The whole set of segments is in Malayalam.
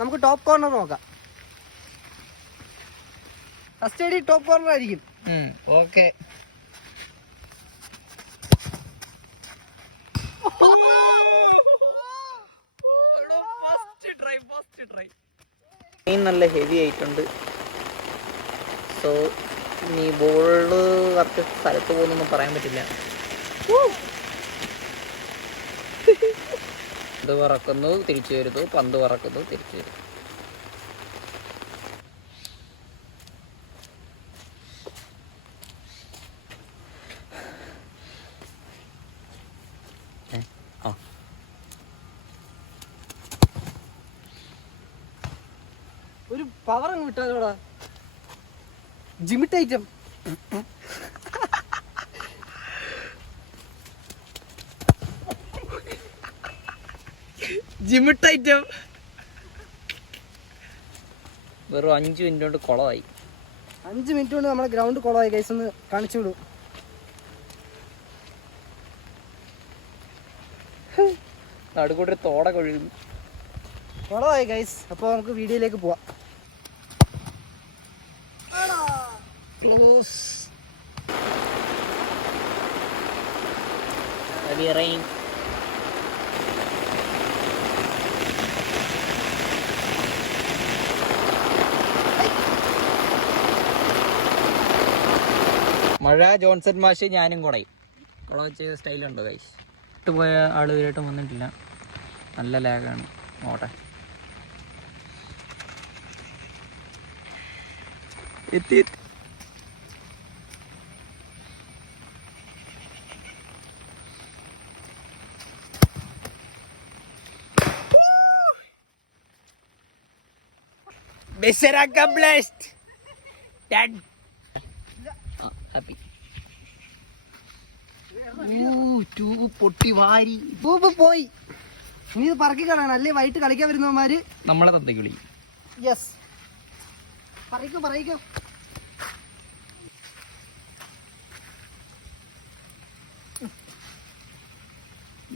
നമുക്ക് ടോപ്പ് കോർണർ നോക്കാം. ഫസ്റ്റ് ഐഡി ടോപ്പ് കോർണർ ആയിരിക്കും. ഓക്കെ. നല്ല ഹെവി ആയിട്ടുണ്ട്. സോ ഇനി ബോള് കറക്റ്റ് സ്ഥലത്ത് പോകുന്നൊന്നും പറയാൻ പറ്റില്ല. പന്ത് പറക്കുന്നു തിരിച്ചു വരുന്നു, പന്ത് പറക്കുന്നു തിരിച്ചു വരുന്നു. ഒരു പവർ അങ്ങ് വിട്ടാലോടാ. ജിമിറ്റ് ഐറ്റം. ജിമിറ്റ് ഐറ്റം വെറും 5 മിനിറ്റ് കൊണ്ട് കുളമായി. 5 മിനിറ്റ് കൊണ്ട് നമ്മുടെ ഗ്രൗണ്ട് കുളമായി ഗൈസ്. ഒന്ന് കാണിച്ചു വിടും. നടുക്കൂടെ തോടൊക്കെ ഒഴുകുന്നു. കുളമായി ഗൈസ്. അപ്പോൾ നമുക്ക് വീഡിയോയിലേക്ക് പോവാം. ക്ലോസ്. heavy rain. മഴ ജോൺസൺ മാഷ് ഞാനും കുടയും കുള വെച്ച സ്റ്റൈലുണ്ടോ ഗൈസ്? ഇട്ടുപോയ ആൾ ഇതുവരെയായിട്ടും വന്നിട്ടില്ല. നല്ല ലാഗാണ്. നോട്ടെ എത്തി. Besaraka blast. Dad. Happy. Two പൊട്ടി വാരി പോയി. നീ ഇത് പറക്കി കളയണം, അല്ലേ വൈകിട്ട് കളിക്കാൻ വരുന്നവന്മാര് നമ്മളെ തത്തേക്ക് വിളി. യെസ്, പറയിക്കോ.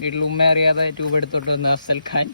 വീട്ടിൽ ഉമ്മ അറിയാതെ ട്യൂബ് എടുത്തോട്ട് വന്ന് അഫ്സൽ ഖാൻ.